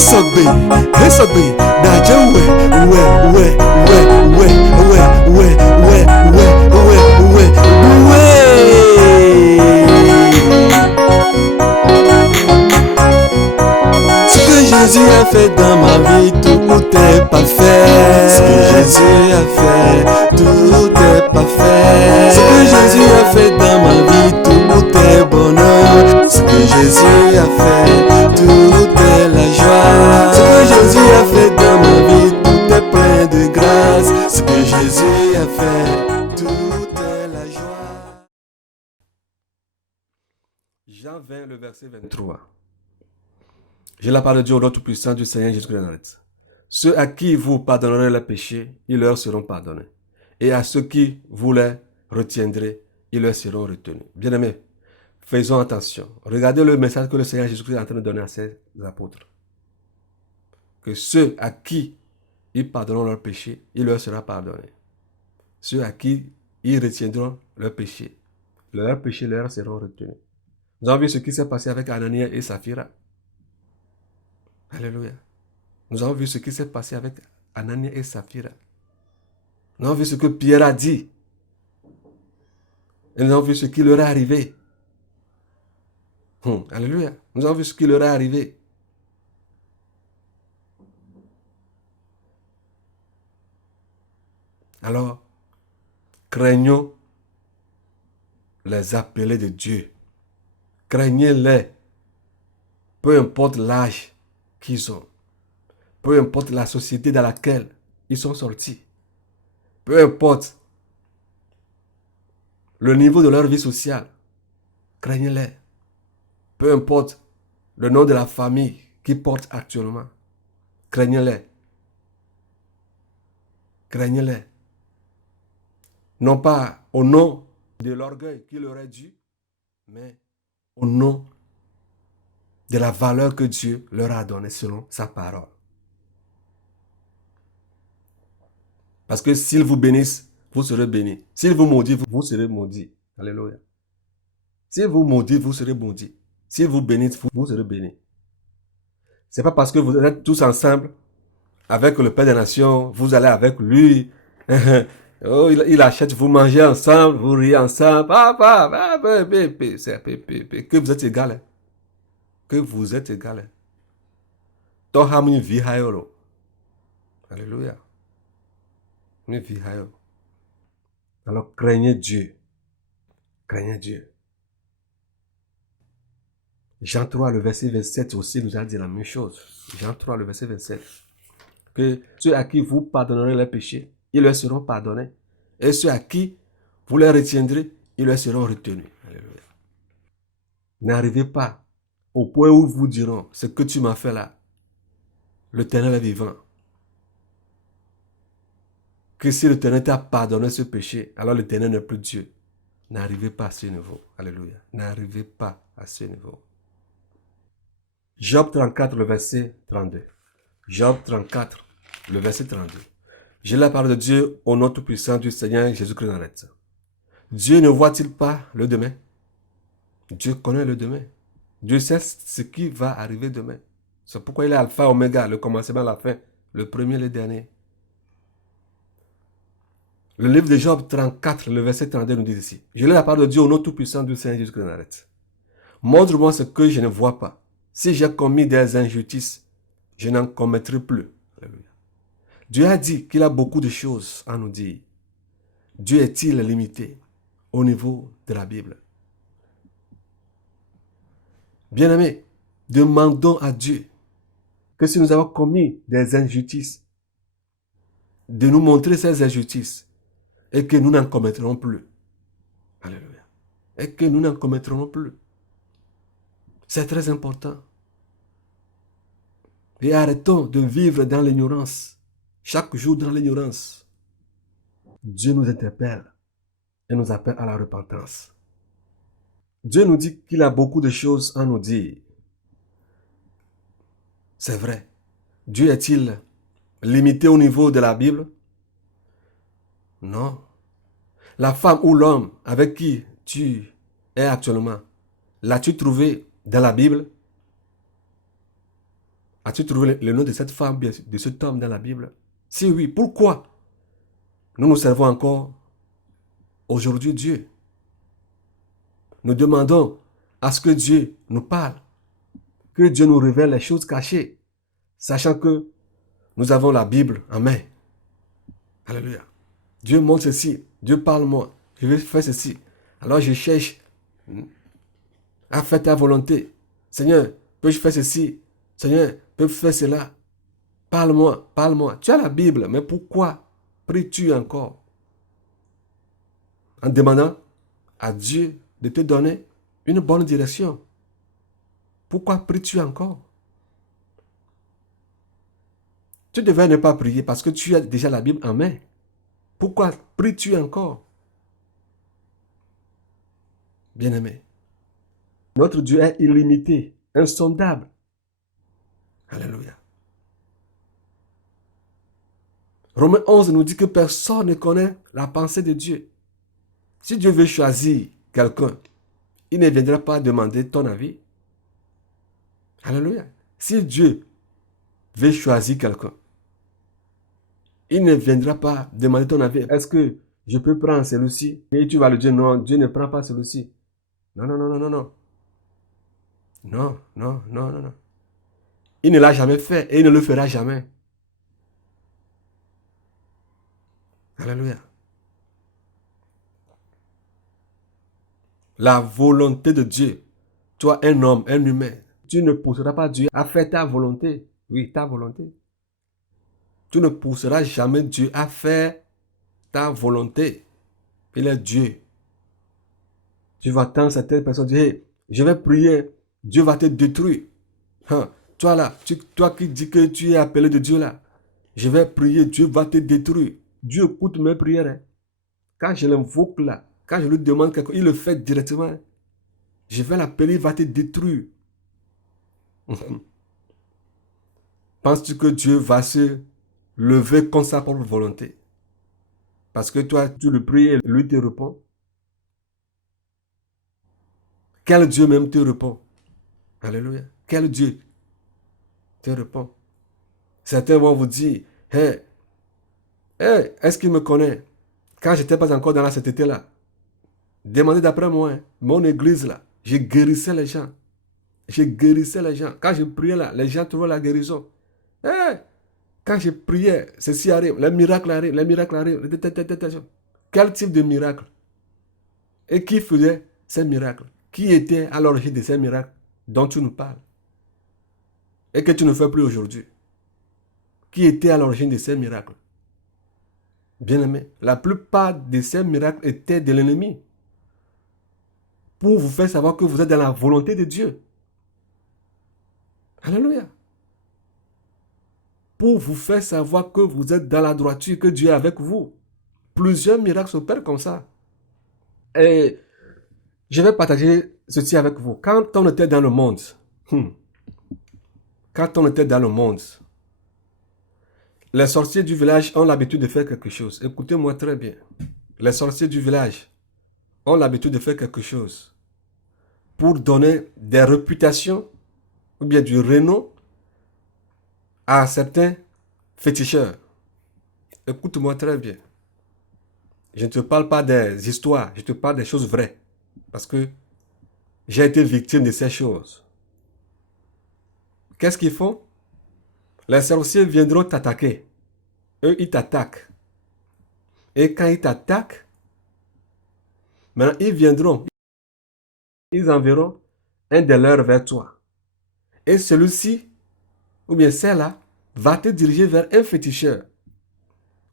Hesogbe, Naja Ce que Jésus a fait dans ma vie, tout est parfait. Ce que Jésus a fait, tout est parfait. Ce que Jésus a fait dans ma vie, tout est bonheur. Ce que Jésus a fait, tout est la joie. Ce que Jésus a fait dans ma vie, tout est plein de grâce. Ce que Jésus a fait, tout est la joie. Jean 20, le verset 23. J'ai la parole de Dieu au nom tout-puissant du Seigneur Jésus-Christ de Nazareth. Ceux à qui vous pardonnerez leurs péchés, ils leur seront pardonnés. Et à ceux qui vous les retiendrez, ils leur seront retenus. Bien-aimés, faisons attention. Regardez le message que le Seigneur Jésus-Christ est en train de donner à ses apôtres. Que ceux à qui ils pardonneront leurs péchés, il leur sera pardonné. Ceux à qui ils retiendront leurs péchés leur seront retenus. Nous avons vu ce qui s'est passé avec Anania et Saphira. Alléluia. Nous avons vu ce qui s'est passé avec Anania et Saphira. Nous avons vu ce que Pierre a dit. Et nous avons vu ce qui leur est arrivé. Alléluia. Nous avons vu ce qui leur est arrivé. Alors, craignons les appelés de Dieu. Craignez-les. Peu importe l'âge qu'ils ont. Peu importe la société dans laquelle ils sont sortis. Peu importe le niveau de leur vie sociale. Craignez-les. Peu importe le nom de la famille qu'ils portent actuellement. Craignez-les. Craignez-les. Non pas au nom de l'orgueil qui leur est dû, mais au nom de la valeur que Dieu leur a donnée selon sa parole. Parce que s'ils vous bénissent, vous serez bénis. S'ils vous maudissent, vous serez maudits. Alléluia. S'ils vous maudissent, vous serez maudits. S'ils vous bénissent, vous serez bénis. Ce n'est pas parce que vous êtes tous ensemble avec le Père des Nations, vous allez avec lui. Oh, il achète, vous mangez ensemble, vous riez ensemble. Que vous êtes égal. Que vous êtes égal. Alléluia. Alors craignez Dieu. Craignez Dieu. Jean 3, le verset 27 aussi nous a dit la même chose. Jean 3, le verset 27. Que ceux à qui vous pardonnerez les péchés, ils leur seront pardonnés. Et ceux à qui vous les retiendrez, ils leur seront retenus. Alléluia. N'arrivez pas au point où ils vous diront, ce que tu m'as fait là, l'Éternel est vivant. Que si l'Éternel t'a pardonné ce péché, alors l'Éternel n'est plus Dieu. N'arrivez pas à ce niveau. Alléluia. N'arrivez pas à ce niveau. Job 34, le verset 32. Job 34, le verset 32. J'ai la parole de Dieu au nom tout-puissant du Seigneur Jésus-Christ de Nazareth. Dieu ne voit-il pas le demain? Dieu connaît le demain. Dieu sait ce qui va arriver demain. C'est pourquoi il est alpha, oméga, le commencement, la fin, le premier, le dernier. Le livre de Job 34, le verset 32 nous dit ici. Je lis la parole de Dieu au nom tout-puissant du Seigneur Jésus-Christ de Nazareth. Montre-moi ce que je ne vois pas. Si j'ai commis des injustices, je n'en commettrai plus. Alléluia. Dieu a dit qu'il a beaucoup de choses à nous dire. Dieu est-il limité au niveau de la Bible? Bien-aimés, demandons à Dieu que si nous avons commis des injustices, de nous montrer ces injustices et que nous n'en commettrons plus. Alléluia. Et que nous n'en commettrons plus. C'est très important. Et arrêtons de vivre dans l'ignorance. Chaque jour dans l'ignorance. Dieu nous interpelle et nous appelle à la repentance. Dieu nous dit qu'il a beaucoup de choses à nous dire. C'est vrai. Dieu est-il limité au niveau de la Bible? Non. La femme ou l'homme avec qui tu es actuellement, l'as-tu trouvé dans la Bible? As-tu trouvé le nom de cette femme, bien sûr, de cet homme dans la Bible? Si oui, pourquoi nous servons encore aujourd'hui Dieu? Nous demandons à ce que Dieu nous parle, que Dieu nous révèle les choses cachées, sachant que nous avons la Bible en main. Alléluia. Dieu montre ceci, Dieu parle-moi, je vais faire ceci. Alors je cherche à faire ta volonté. Seigneur, peux-je faire ceci? Seigneur, peux-je faire cela? Parle-moi, parle-moi. Tu as la Bible, mais pourquoi pries-tu encore? En demandant à Dieu de te donner une bonne direction. Pourquoi pries-tu encore? Tu devrais ne pas prier parce que tu as déjà la Bible en main. Pourquoi pries-tu encore? Bien-aimé, notre Dieu est illimité, insondable. Alléluia. Romains 11 nous dit que personne ne connaît la pensée de Dieu. Si Dieu veut choisir quelqu'un, il ne viendra pas demander ton avis. Alléluia. Si Dieu veut choisir quelqu'un, il ne viendra pas demander ton avis. Est-ce que je peux prendre celui-ci? Et tu vas lui dire non, Dieu ne prend pas celui-ci. Non, non, non, non, non, non. Non, non, non, non, non. Il ne l'a jamais fait et il ne le fera jamais. Alléluia. La volonté de Dieu. Toi, un homme, un humain, tu ne pousseras pas Dieu à faire ta volonté. Oui, ta volonté. Tu ne pousseras jamais Dieu à faire ta volonté. Il est Dieu. Tu vas attendre certaines personnes dire, hey, je vais prier, Dieu va te détruire. Hein, toi là, toi qui dis que tu es appelé de Dieu là, je vais prier, Dieu va te détruire. Dieu écoute mes prières. Hein. Quand je l'invoque là, quand je lui demande quelque chose, il le fait directement. Je vais l'appeler, il va te détruire. Penses-tu que Dieu va se lever contre sa propre volonté? Parce que toi, tu le pries et lui te répond. Quel Dieu même te répond? Alléluia. Quel Dieu te répond? Certains vont vous dire, hey, hey, est-ce qu'il me connaît? Quand je n'étais pas encore dans la sainteté là, demandez d'après moi, hein, mon église là, je guérissais les gens. Je guérissais les gens. Quand je priais là, les gens trouvaient la guérison. Hey, quand je priais, ceci arrive, les miracles arrivent, les miracles arrivent. Quel type de miracle? Et qui faisait ces miracles? Qui était à l'origine de ces miracles dont tu nous parles? Et que tu ne fais plus aujourd'hui? Qui était à l'origine de ces miracles? Bien-aimé, la plupart de ces miracles étaient de l'ennemi. Pour vous faire savoir que vous êtes dans la volonté de Dieu. Alléluia. Pour vous faire savoir que vous êtes dans la droiture, que Dieu est avec vous. Plusieurs miracles s'opèrent comme ça. Et je vais partager ceci avec vous. Quand on était dans le monde, les sorciers du village ont l'habitude de faire quelque chose. Écoutez-moi très bien. Les sorciers du village ont l'habitude de faire quelque chose pour donner des réputations ou bien du renom à certains féticheurs. Écoute-moi très bien. Je ne te parle pas des histoires, je te parle des choses vraies. Parce que j'ai été victime de ces choses. Qu'est-ce qu'ils font? Les sorciers viendront t'attaquer. Eux, ils t'attaquent. Et quand ils t'attaquent, maintenant, ils viendront. Ils enverront un de leurs vers toi. Et celui-ci, ou bien celle-là, va te diriger vers un féticheur.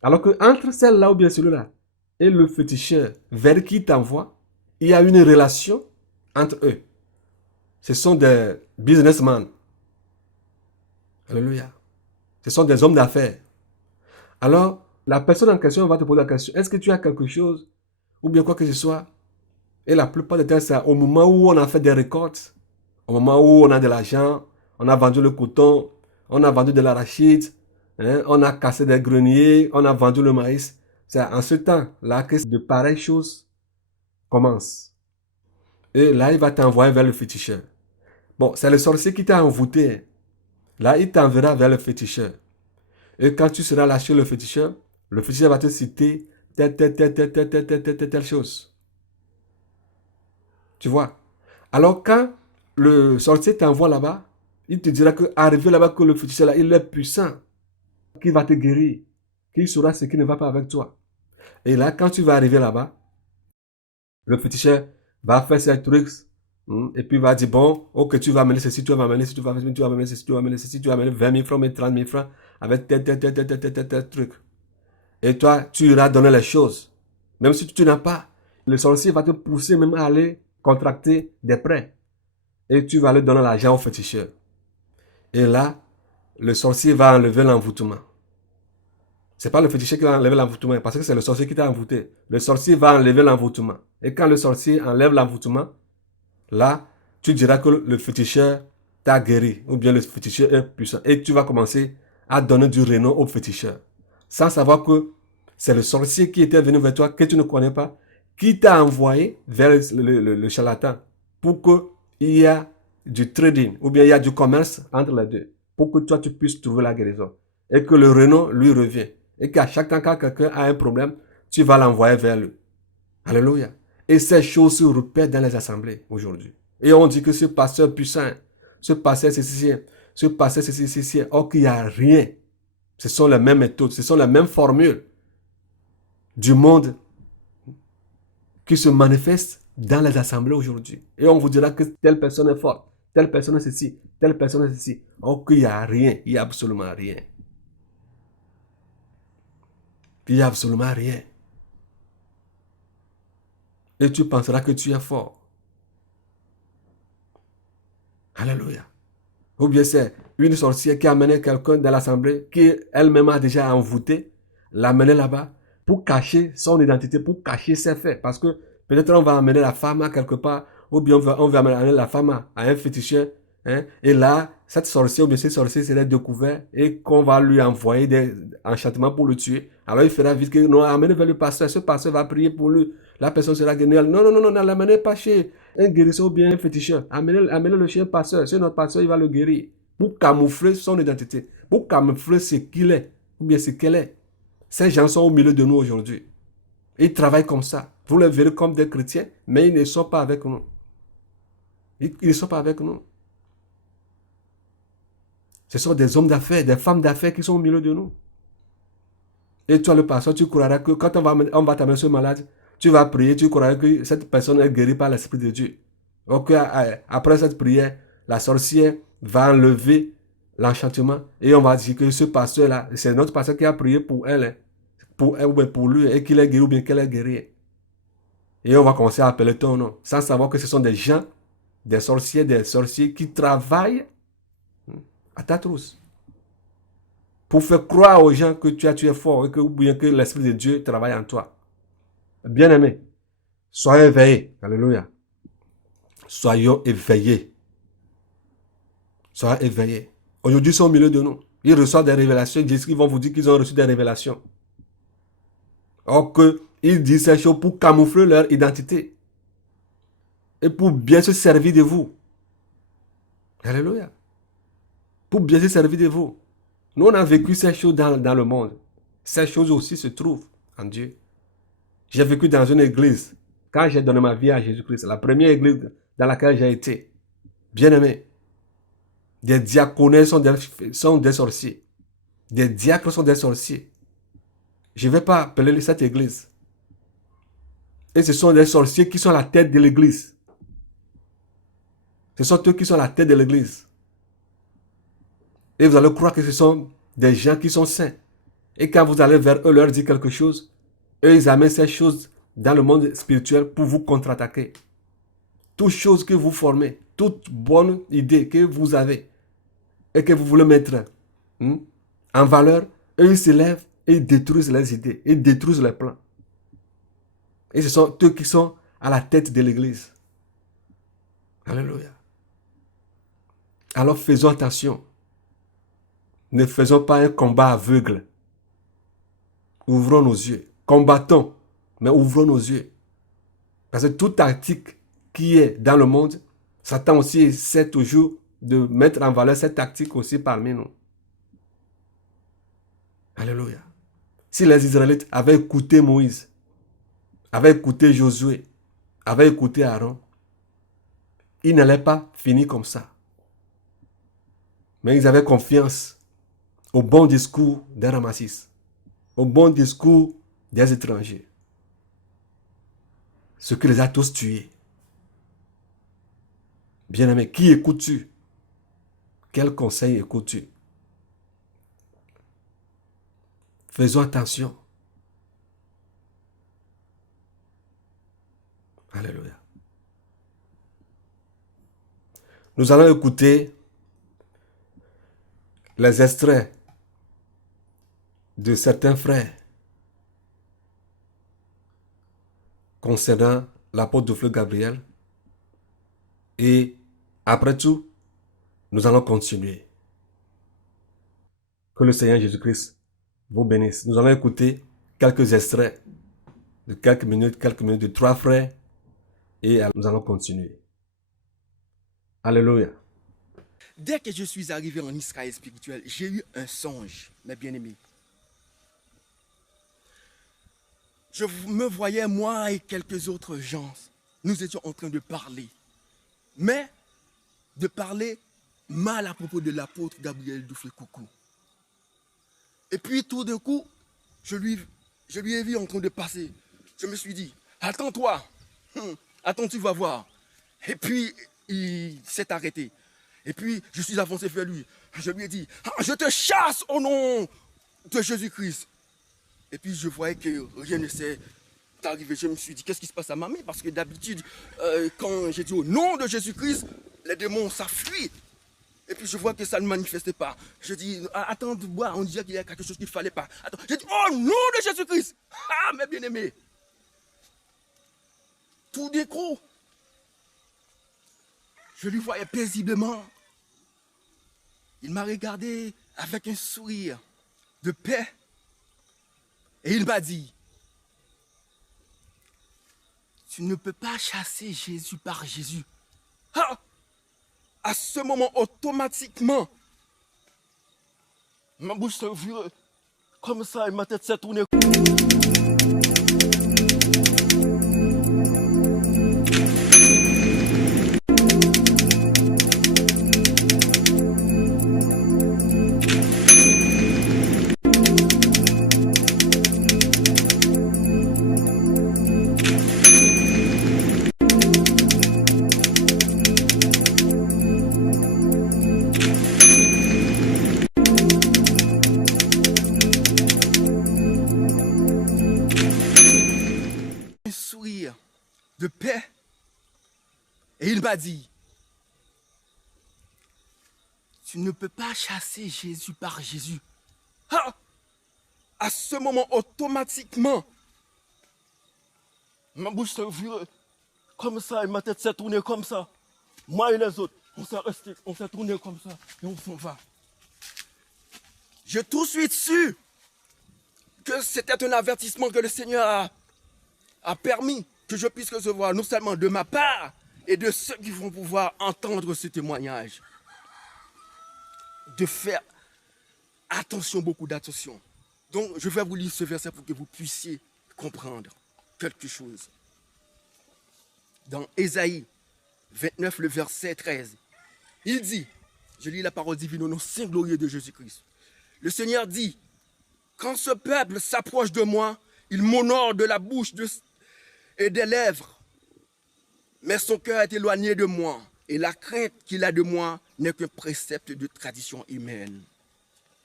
Alors que entre celle-là ou bien celui-là et le féticheur vers qui t'envoie, il y a une relation entre eux. Ce sont des businessmen. Alléluia. Ce sont des hommes d'affaires. Alors, la personne en question va te poser la question, est-ce que tu as quelque chose ou bien quoi que ce soit? Et la plupart des temps, c'est au moment où on a fait des récoltes, au moment où on a de l'argent, on a vendu le coton, on a vendu de l'arachide, hein, on a cassé des greniers, on a vendu le maïs. C'est en ce temps-là que de pareilles choses commencent. Et là, il va t'envoyer vers le féticheur. Bon, c'est le sorcier qui t'a envoûté. Là, il t'enverra vers le féticheur. Et quand tu seras là chez le féticheur va te citer telle chose. Tu vois? Alors, quand le sorcier t'envoie là-bas, il te dira que arrivé là-bas, que le féticheur, là, il est puissant, qu'il va te guérir, qu'il saura ce qui ne va pas avec toi. Et là, quand tu vas arriver là-bas, le féticheur va faire ses trucs, et puis va dire, bon, ok, tu vas amener ceci, tu vas amener ceci, tu vas amener ceci, tu vas amener ceci, tu vas amener 20 000 francs, mais 30 000 francs, avec tel truc. Et toi, tu iras donner les choses. Même si tu n'as pas, le sorcier va te pousser même à aller contracter des prêts. Et tu vas aller donner l'argent au féticheur. Et là, le sorcier va enlever l'envoûtement. C'est pas le féticheur qui va enlever l'envoûtement, parce que c'est le sorcier qui t'a envoûté. Le sorcier va enlever l'envoûtement. Et quand le sorcier enlève l'envoûtement, là, tu diras que le féticheur t'a guéri, ou bien le féticheur est puissant. Et tu vas commencer à donner du renom au féticheur. Sans savoir que c'est le sorcier qui était venu vers toi, que tu ne connais pas, qui t'a envoyé vers le charlatan pour qu'il y ait du trading, ou bien il y a du commerce entre les deux, pour que toi tu puisses trouver la guérison. Et que le renom lui revient. Et qu'à chaque temps quand quelqu'un a un problème, tu vas l'envoyer vers lui. Alléluia. Et ces choses se répètent dans les assemblées aujourd'hui. Et on dit que ce pasteur puissant, ce pasteur ceci, ce pasteur ceci, or qu'il n'y a rien. Ce sont les mêmes méthodes, ce sont les mêmes formules du monde qui se manifestent dans les assemblées aujourd'hui. Et on vous dira que telle personne est forte, telle personne est ceci, telle personne est ceci. Or qu'il n'y a rien, il n'y a absolument rien. Il n'y a absolument rien. Et tu penseras que tu es fort. Alléluia. Ou bien c'est une sorcière qui a amené quelqu'un dans l'assemblée qui elle-même a déjà envoûté, l'a amené là-bas pour cacher son identité, pour cacher ses faits. Parce que peut-être on va amener la femme à quelque part, ou bien on va amener la femme à un féticheur. Hein, et là, cette sorcière ou bien ce sorcier serait découvert et qu'on va lui envoyer des enchantements pour le tuer. Alors il fera vite que non, amenez vers le pasteur. Ce pasteur va prier pour lui. La personne sera guérie. Non, ne l'amenez pas chez un guérisseur ou bien un féticheur. Amenez-le chez un pasteur. C'est notre pasteur, il va le guérir. Pour camoufler son identité. Pour camoufler ce qu'il est. Ou bien ce qu'elle est. Ces gens sont au milieu de nous aujourd'hui. Ils travaillent comme ça. Vous les verrez comme des chrétiens, mais ils ne sont pas avec nous. Ils ne sont pas avec nous. Ce sont des hommes d'affaires, des femmes d'affaires qui sont au milieu de nous. Et toi, le pasteur, tu croiras que quand on va t'amener ce malade, tu vas prier, tu croiras que cette personne est guérie par l'Esprit de Dieu. Donc, après cette prière, la sorcière va enlever l'enchantement et on va dire que ce pasteur-là, c'est notre pasteur qui a prié pour elle, pour lui, et qu'il est guéri ou bien qu'elle est guérie. Et on va commencer à appeler ton nom, sans savoir que ce sont des gens, des sorciers qui travaillent à ta trousse. Pour faire croire aux gens que tu es fort et ou bien que l'Esprit de Dieu travaille en toi. Bien-aimés, soyez éveillés. Alléluia. Soyons éveillés. Soyez éveillés. Aujourd'hui, ils sont au milieu de nous. Ils reçoivent des révélations. Ils vont vous dire qu'ils ont reçu des révélations. Or qu'ils disent ces choses pour camoufler leur identité. Et pour bien se servir de vous. Alléluia. Pour bien se servir de vous. Nous, on a vécu ces choses dans le monde. Ces choses aussi se trouvent en Dieu. J'ai vécu dans une église. Quand j'ai donné ma vie à Jésus-Christ, la première église dans laquelle j'ai été, bien aimé, des diaconés sont des sorciers. Des diacres sont des sorciers. Je ne vais pas appeler cette église. Et ce sont des sorciers qui sont la tête de l'église. Ce sont eux qui sont la tête de l'église. Et vous allez croire que ce sont des gens qui sont saints. Et quand vous allez vers eux leur dire quelque chose, eux ils amènent ces choses dans le monde spirituel pour vous contre-attaquer. Toute chose que vous formez, toute bonne idée que vous avez et que vous voulez mettre en valeur, eux ils se lèvent et ils détruisent les idées, ils détruisent les plans. Et ce sont eux qui sont à la tête de l'église. Alléluia. Alors faisons attention. Ne faisons pas un combat aveugle. Ouvrons nos yeux. Combattons, mais ouvrons nos yeux. Parce que toute tactique qui est dans le monde, Satan aussi essaie toujours de mettre en valeur cette tactique aussi parmi nous. Alléluia. Si les Israélites avaient écouté Moïse, avaient écouté Josué, avaient écouté Aaron, ils n'allaient pas finir comme ça. Mais ils avaient confiance au bon discours des Ramassis, au bon discours des étrangers. Ce qui les a tous tués. Bien-aimé, qui écoutes-tu? Quel conseil écoutes-tu? Faisons attention. Alléluia. Nous allons écouter les extraits de certains frères concernant l'apôtre de feu Gabriel. Et après tout, nous allons continuer. Que le Seigneur Jésus-Christ vous bénisse. Nous allons écouter quelques extraits de quelques minutes de 3 frères et nous allons continuer. Alléluia. Dès que je suis arrivé en Israël spirituel, j'ai eu un songe, mes bien-aimés. Je me voyais, moi et quelques autres gens, nous étions en train de parler. Mais de parler mal à propos de l'apôtre Gabriel Duflé-Coucou. Et puis tout d'un coup, je lui ai vu en train de passer. Je me suis dit, attends-toi, attends, tu vas voir. Et puis, il s'est arrêté. Et puis, je suis avancé vers lui. Je lui ai dit, je te chasse au nom de Jésus-Christ. Et puis, je voyais que rien ne s'est arrivé. Je me suis dit, qu'est-ce qui se passe à ma main? Parce que d'habitude, quand j'ai dit au nom de Jésus-Christ, les démons s'enfuient. Et puis, je vois que ça ne manifestait pas. Je dis, attends, on disait qu'il y a quelque chose qu'il ne fallait pas. Attends, j'ai dit, au nom de Jésus-Christ. Ah, mes bien-aimés. Tout d'un coup, je lui voyais paisiblement. Il m'a regardé avec un sourire de paix. Et il m'a dit, tu ne peux pas chasser Jésus par Jésus. Ah! À ce moment, automatiquement, ma bouche s'est ouverte comme ça et ma tête s'est tournée. Un sourire de paix. Et il m'a dit, tu ne peux pas chasser Jésus par Jésus. Ah! À ce moment, automatiquement, ma bouche s'est ouverte comme ça et ma tête s'est tournée comme ça. Moi et les autres, on s'est tourné comme ça et on s'en va. J'ai tout de suite su que c'était un avertissement que le Seigneur a permis que je puisse recevoir, non seulement de ma part et de ceux qui vont pouvoir entendre ce témoignage. De faire attention, beaucoup d'attention. Donc, je vais vous lire ce verset pour que vous puissiez comprendre quelque chose. Dans Ésaïe 29, le verset 13, il dit, je lis la parole divine au nom saint glorieux de Jésus-Christ. Le Seigneur dit, quand ce peuple s'approche de moi, il m'honore de la bouche et des lèvres, mais son cœur est éloigné de moi, et la crainte qu'il a de moi n'est qu'un précepte de tradition humaine.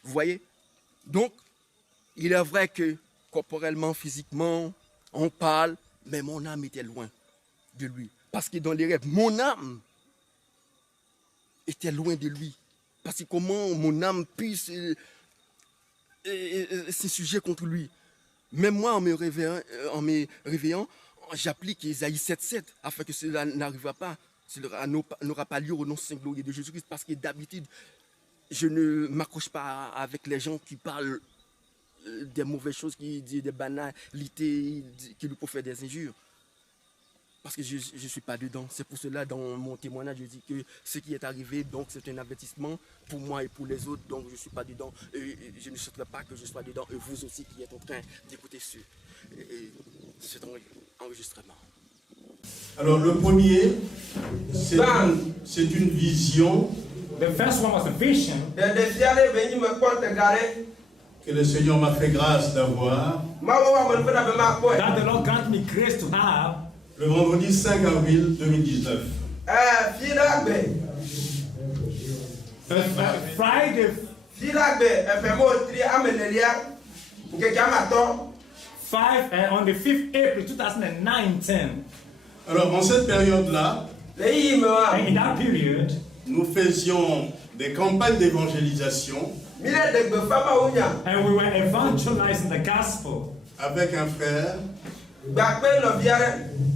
Vous voyez? Donc, il est vrai que corporellement, physiquement, on parle, mais mon âme était loin de lui. Parce que dans les rêves, mon âme était loin de lui. Parce que comment mon âme puisse se sujet contre lui. Même moi, en me réveillant, j'applique Ésaïe 7,7 afin que cela n'arrivera pas. Cela n'aura pas lieu au nom saint glorieux de Jésus-Christ. Parce que d'habitude, je ne m'accroche pas avec les gens qui parlent des mauvaises choses, qui disent des banalités, qui nous peuvent faire des injures. Parce que je ne suis pas dedans. C'est pour cela, dans mon témoignage, je dis que ce qui est arrivé, donc c'est un avertissement pour moi et pour les autres. Donc je ne suis pas dedans. Et je ne souhaiterais pas que je sois dedans. Et vous aussi qui êtes en train d'écouter cet enregistrement. Alors le premier, c'est une vision The first one was a vision que le Seigneur m'a fait grâce d'avoir that the Lord grant me grace to have le vendredi 5 avril 2019. Friday, 5 and on the 5th April 2019. Alors en cette période-là, And in that period, nous faisions des campagnes d'évangélisation and we were evangelizing the gospel avec un frère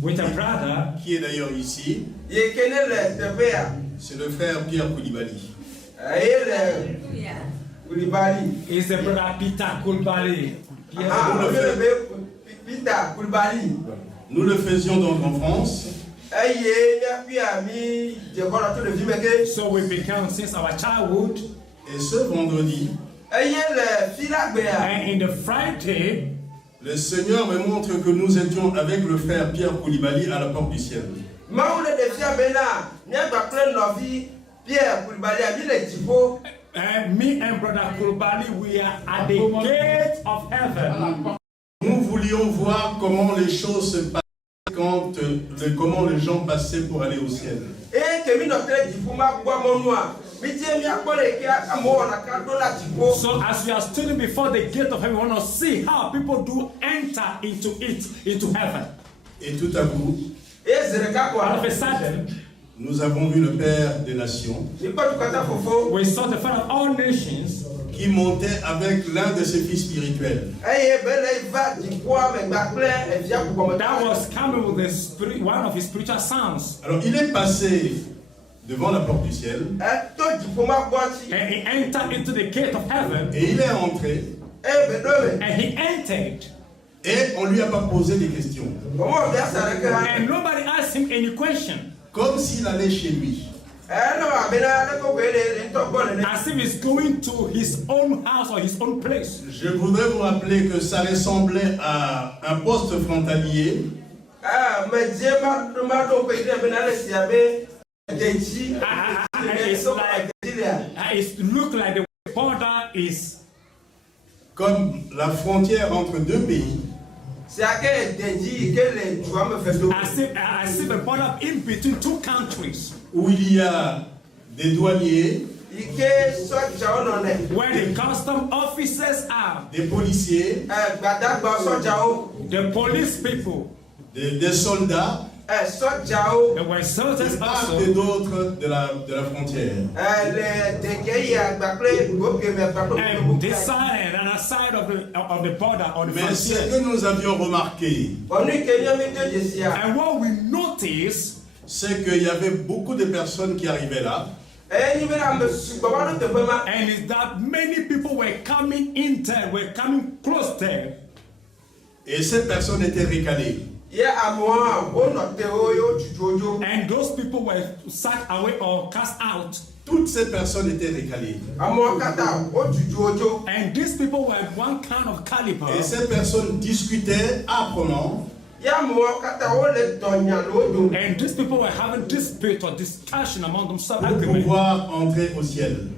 with a brother. qui est d'ailleurs ici, c'est le frère Pierre Koulibaly. Is the brother Peter Kulbali. Nous le faisions donc en France. So we began since our childhood. Et ce vendredi, And in the Friday, le Seigneur me montre que nous étions avec le frère Pierre Koulibaly à la porte du ciel. me and brother Kulbali, we are at the gate of heaven. Nous voulions voir comment les choses se passaient comment les gens passaient pour aller au ciel. So as we are standing before the gate of heaven, we want to see how people do enter into heaven. Et tout à coup, All of a sudden, nous avons vu le Père des Nations we saw the Father of all nations qui montait avec l'un de ses fils spirituels. that was coming with one of his spiritual sons. Alors il est passé devant la porte du ciel And he entered into the gate of heaven, et il est entré and he entered. et on lui a pas posé des questions. And nobody asked him any question. Comme s'il allait chez lui. As if he's going to his own house or his own place. Je voudrais vous rappeler que ça ressemblait à un poste frontalier It looks like the border is comme la frontière entre deux pays. as if a border in between two countries, Où il y a des douaniers, where the custom officers are, des policiers, the police people, des soldats, there were soldiers de part also, et d'autre de la frontière. and this side and another side of the border or the Mais ce frontier. que nous avions remarqué, And what we noticed c'est qu'il y avait beaucoup de personnes qui arrivaient là, and is that many people were coming in there, were coming close there, et ces personnes étaient récalées. and those people were sacked away or cast out. Toutes ces personnes étaient récalées. And these people were one kind of caliber. Et ces personnes discutaient âprement And these people were having dispute or discussion among themselves, pour argument, pouvoir entrer au ciel.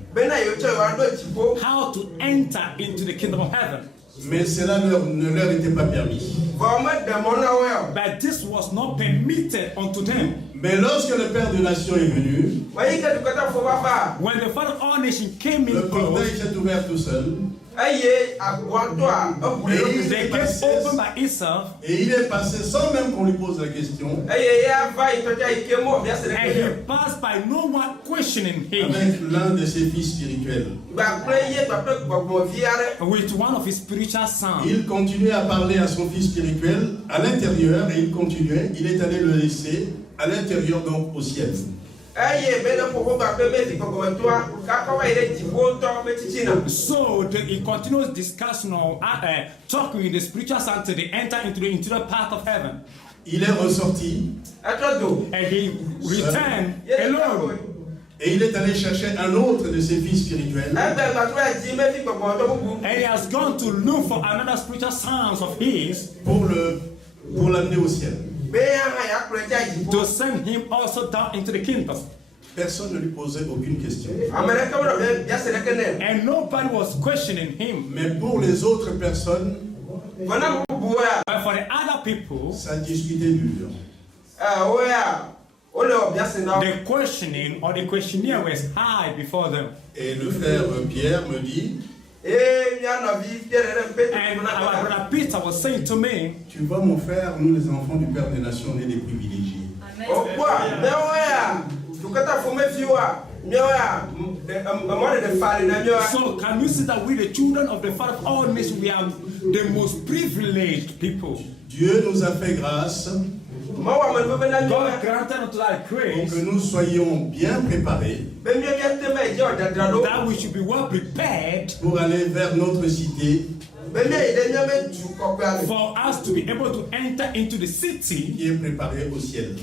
how to enter into the kingdom of heaven. Mais cela ne leur était pas permis. But this was not permitted unto them. Mais lorsque le Père des Nations est venu, When the Father of all nations came le in portail close, s'est ouvert tout seul. the gate opened by itself, Et il est passé sans même qu'on lui pose la question and he passed by no one questioning him avec l'un de ses fils spirituels. with one of his spiritual sons. Il continuait à parler à son fils spirituel à l'intérieur et il continuait. Il est allé le laisser à l'intérieur, donc au ciel. So he continues discussing or talking in the spiritual sense till they enter into the interior part of heaven. Il est ressorti And he returned alone. et il est allé chercher un autre de ses fils spirituels And he has gone to look for another spiritual sons of his pour l'amener au ciel. to send him also down into the kingdom. Personne ne lui posait aucune question. And nobody was questioning him. Mais pour les autres personnes, But for the other people, ça discutait dur. the questioning or the questionnaire was high before them. Et le frère Pierre me dit, And our brother Peter was saying to me, tu vois mon frère, nous les enfants du Père des Nations, on est des privilégiés. so can you see that we, the children of the Father of all nations, we are the most privileged people? Dieu nous a fait grâce God granted unto our pour grace que nous soyons bien préparés that we should be well prepared pour aller vers notre cité for us to be able to enter into the city qui est préparée au ciel.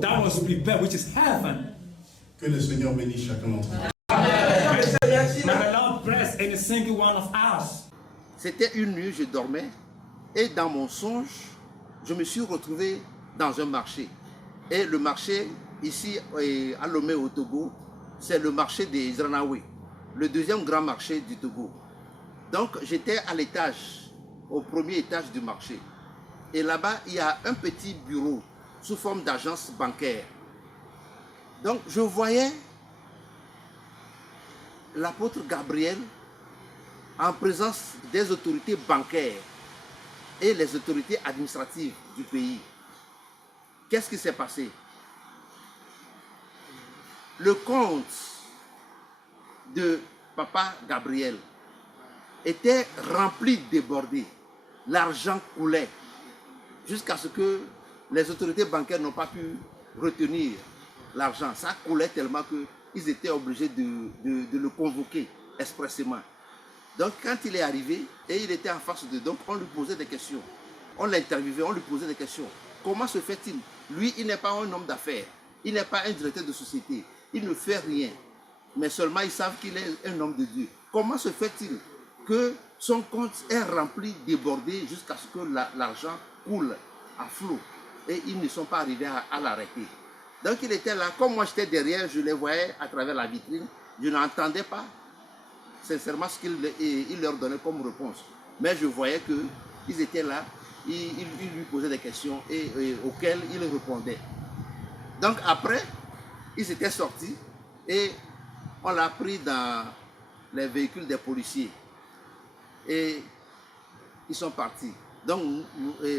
that was prepared, which is heaven. Que le Seigneur bénisse chacun d'entre nous. May the Lord bless any single one of us. C'était une nuit, je dormais, et dans mon songe, je me suis retrouvé dans un marché. Et le marché, ici, à Lomé au Togo, c'est le marché des Isranaouis, le deuxième grand marché du Togo. Donc, j'étais à l'étage, au premier étage du marché. Et là-bas, il y a un petit bureau sous forme d'agence bancaire. Donc, je voyais l'apôtre Gabriel en présence des autorités bancaires et les autorités administratives du pays. Qu'est-ce qui s'est passé? Le compte de Papa Gabriel était rempli, débordé. L'argent coulait jusqu'à ce que les autorités bancaires n'ont pas pu retenir l'argent. Ça coulait tellement qu'ils étaient obligés de le convoquer expressément. Donc quand il est arrivé et il était en face d'eux, donc on lui posait des questions. On l'interviewait, on lui posait des questions. Comment se fait-il? Lui, il n'est pas un homme d'affaires. Il n'est pas un directeur de société. Il ne fait rien. Mais seulement ils savent qu'il est un homme de Dieu. Comment se fait-il que son compte est rempli, débordé, jusqu'à ce que l'argent coule à flot? Et ils ne sont pas arrivés à l'arrêter. Donc il était là. Comme moi j'étais derrière, je les voyais à travers la vitrine. Je n'entendais pas sincèrement ce qu'il leur donnait comme réponse. Mais je voyais qu'ils étaient là, ils lui posaient des questions et auxquelles il répondait. Donc après, ils étaient sortis et on l'a pris dans les véhicules des policiers. Et ils sont partis. Donc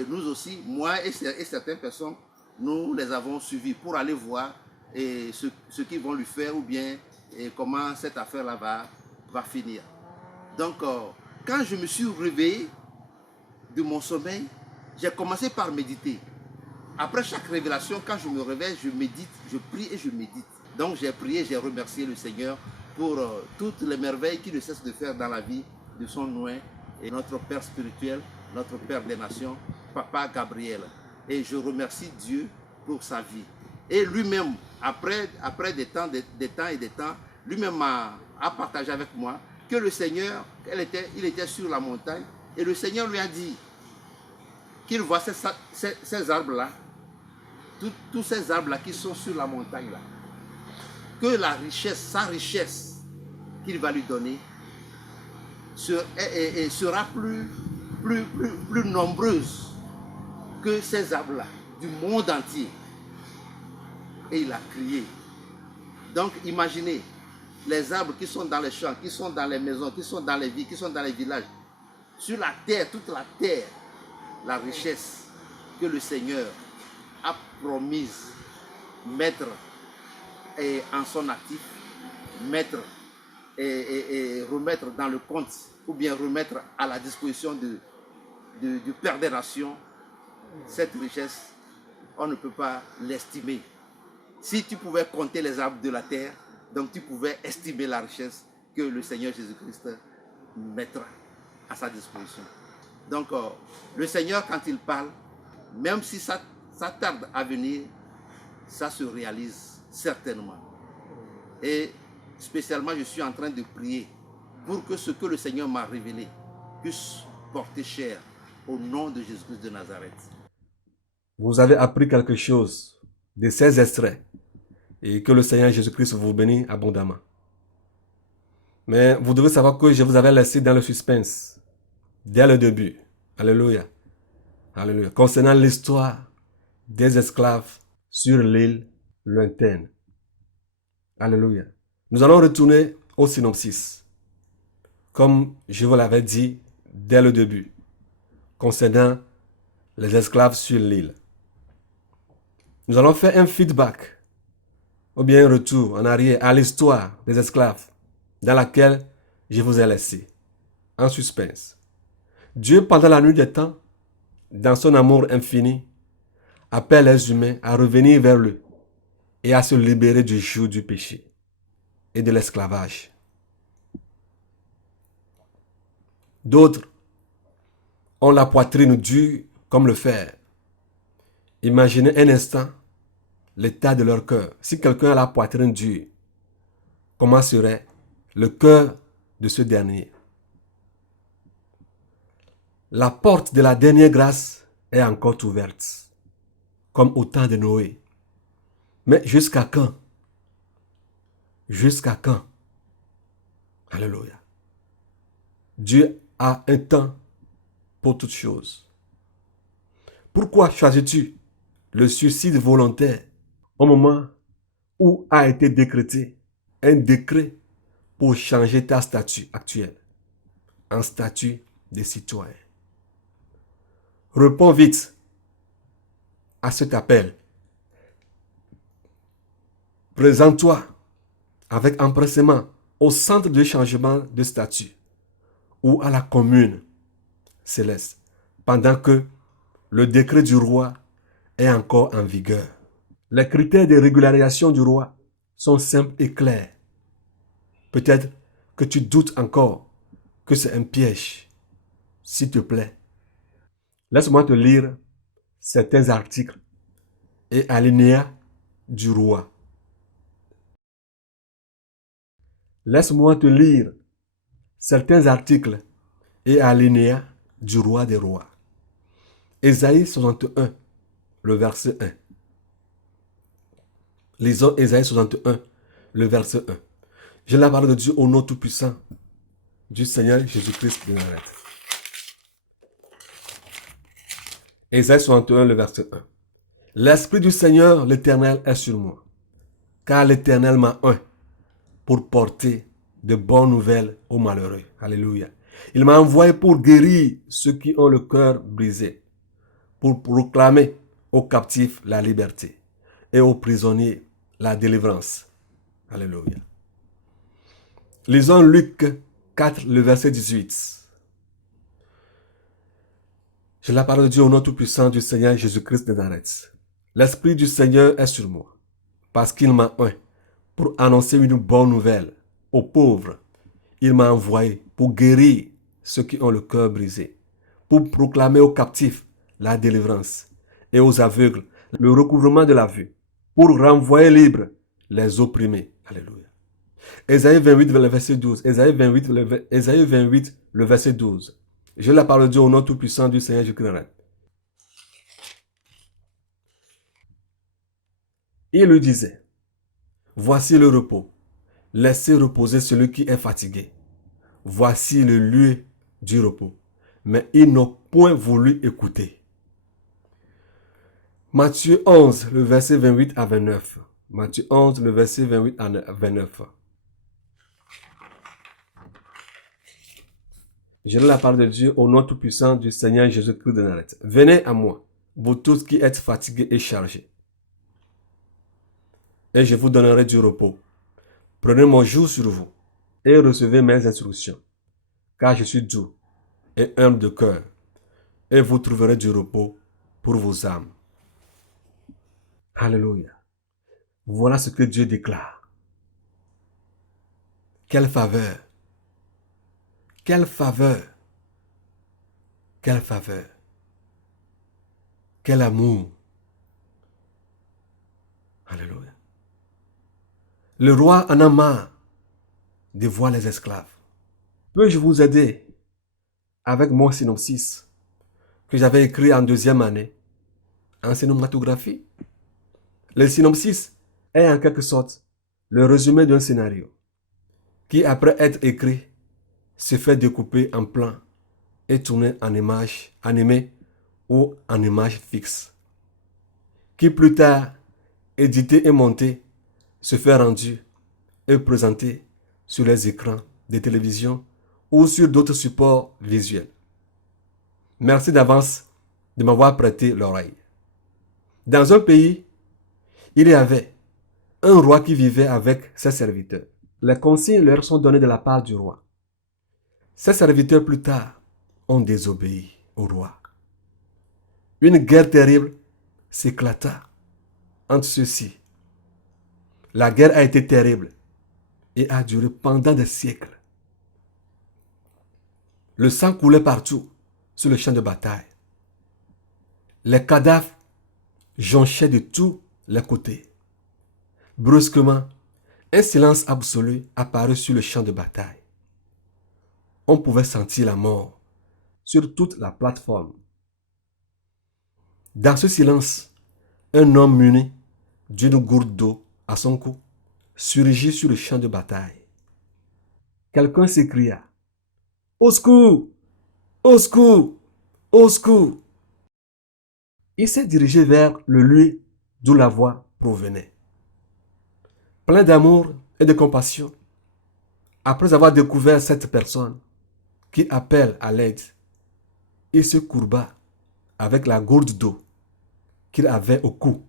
nous aussi, moi et certaines personnes, nous les avons suivis pour aller voir ce qu'ils vont lui faire ou bien comment cette affaire-là va finir. Donc, quand je me suis réveillé de mon sommeil, j'ai commencé par méditer. Après chaque révélation, quand je me réveille, je médite, je prie et je médite. Donc, j'ai prié, j'ai remercié le Seigneur pour toutes les merveilles qu'il ne cesse de faire dans la vie de son oint et notre Père spirituel, notre Père des Nations, Papa Gabriel. Et je remercie Dieu pour sa vie. Et lui-même, après des temps et des temps, lui-même a partagé avec moi que le Seigneur, il était sur la montagne et le Seigneur lui a dit qu'il voit ces arbres-là, tous ces arbres-là qui sont sur la montagne-là, que la richesse, sa richesse qu'il va lui donner sera plus nombreuse que ces arbres-là du monde entier. Et il a crié. Donc imaginez, les arbres qui sont dans les champs, qui sont dans les maisons, qui sont dans les villes, qui sont dans les villages, sur la terre, toute la terre, la richesse que le Seigneur a promise mettre en son actif, mettre et remettre dans le compte, ou bien remettre à la disposition du Père des Nations. Cette richesse, on ne peut pas l'estimer. Si tu pouvais compter les arbres de la terre, donc tu pouvais estimer la richesse que le Seigneur Jésus-Christ mettra à sa disposition. Donc, le Seigneur, quand il parle, même si ça tarde à venir, ça se réalise certainement. Et spécialement, je suis en train de prier pour que ce que le Seigneur m'a révélé puisse porter chair au nom de Jésus-Christ de Nazareth. Vous avez appris quelque chose de ces extraits et que le Seigneur Jésus-Christ vous bénisse abondamment. Mais vous devez savoir que je vous avais laissé dans le suspense dès le début. Alléluia. Alléluia. Concernant l'histoire des esclaves sur l'île lointaine. Alléluia. Nous allons retourner au synopsis. Comme je vous l'avais dit dès le début, concernant les esclaves sur l'île. Nous allons faire un feedback, ou bien un retour en arrière à l'histoire des esclaves dans laquelle je vous ai laissé, en suspense. Dieu, pendant la nuit des temps, dans son amour infini, appelle les humains à revenir vers lui et à se libérer du joug du péché et de l'esclavage. D'autres ont la poitrine dure comme le fer. Imaginez un instant l'état de leur cœur. Si quelqu'un a la poitrine dure, comment serait le cœur de ce dernier? La porte de la dernière grâce est encore ouverte, comme au temps de Noé. Mais jusqu'à quand? Jusqu'à quand? Alléluia. Dieu a un temps pour toutes choses. Pourquoi choisis-tu le suicide volontaire au moment où a été décrété un décret pour changer ta statut actuel en statut de citoyen? Réponds vite à cet appel. Présente-toi avec empressement au centre de changement de statut ou à la commune céleste pendant que le décret du roi est encore en vigueur. Les critères de régularisation du roi sont simples et clairs. Peut-être que tu doutes encore que c'est un piège. S'il te plaît, laisse-moi te lire certains articles et alinéas du roi. Laisse-moi te lire certains articles et alinéas du roi des rois. Ésaïe 61, le verset 1. Lisons Ésaïe 61, le verset 1. Je la parole de Dieu au nom tout-puissant du Seigneur Jésus-Christ de Nazareth. Ésaïe 61, le verset 1. L'Esprit du Seigneur, l'Éternel, est sur moi, car l'Éternel m'a oint pour porter de bonnes nouvelles aux malheureux. Alléluia. Il m'a envoyé pour guérir ceux qui ont le cœur brisé, pour proclamer aux captifs la liberté et aux prisonniers la délivrance. Alléluia. Lisons Luc 4, le verset 18. Je la parole de Dieu au nom tout-puissant du Seigneur Jésus-Christ de Nazareth. L'Esprit du Seigneur est sur moi, parce qu'il m'a oint pour annoncer une bonne nouvelle aux pauvres. Il m'a envoyé pour guérir ceux qui ont le cœur brisé, pour proclamer aux captifs la délivrance et aux aveugles le recouvrement de la vue, pour renvoyer libres les opprimés. Alléluia. Ésaïe 28, le verset 12. Ésaïe 28, le verset 12. Je la parole de Dieu au nom tout-puissant du Seigneur Jésus-Christ. Il lui disait, voici le repos, laissez reposer celui qui est fatigué. Voici le lieu du repos. Mais ils n'ont point voulu écouter. Matthieu 11, le verset 28 à 29. Matthieu 11, le verset 28 à 29. Je lis la parole de Dieu au nom tout-puissant du Seigneur Jésus-Christ de Nazareth. Venez à moi, vous tous qui êtes fatigués et chargés, et je vous donnerai du repos. Prenez mon joug sur vous et recevez mes instructions, car je suis doux et humble de cœur, et vous trouverez du repos pour vos âmes. Alléluia. Voilà ce que Dieu déclare. Quelle faveur! Quelle faveur! Quelle faveur! Quel amour! Alléluia. Le roi en a marre de voir les esclaves. Peux-je vous aider avec mon synopsis que j'avais écrit en 2e année en cinématographie? Le synopsis est en quelque sorte le résumé d'un scénario qui, après être écrit, se fait découper en plans et tourner en images animées ou en images fixes, qui plus tard, édité et monté, se fait rendu et présenté sur les écrans de télévision ou sur d'autres supports visuels. Merci d'avance de m'avoir prêté l'oreille. Dans un pays, il y avait un roi qui vivait avec ses serviteurs. Les consignes leur sont données de la part du roi. Ses serviteurs plus tard ont désobéi au roi. Une guerre terrible s'éclata entre ceux-ci. La guerre a été terrible et a duré pendant des siècles. Le sang coulait partout sur le champ de bataille. Les cadavres jonchaient de tous les côtés. Brusquement, un silence absolu apparut sur le champ de bataille. On pouvait sentir la mort sur toute la plateforme. Dans ce silence, un homme muni d'une gourde d'eau à son cou surgit sur le champ de bataille. Quelqu'un s'écria: « Au secours! Au secours! Au secours !» Il s'est dirigé vers le lieu d'où la voix provenait. Plein d'amour et de compassion, après avoir découvert cette personne qui appelle à l'aide, il se courba avec la gourde d'eau qu'il avait au cou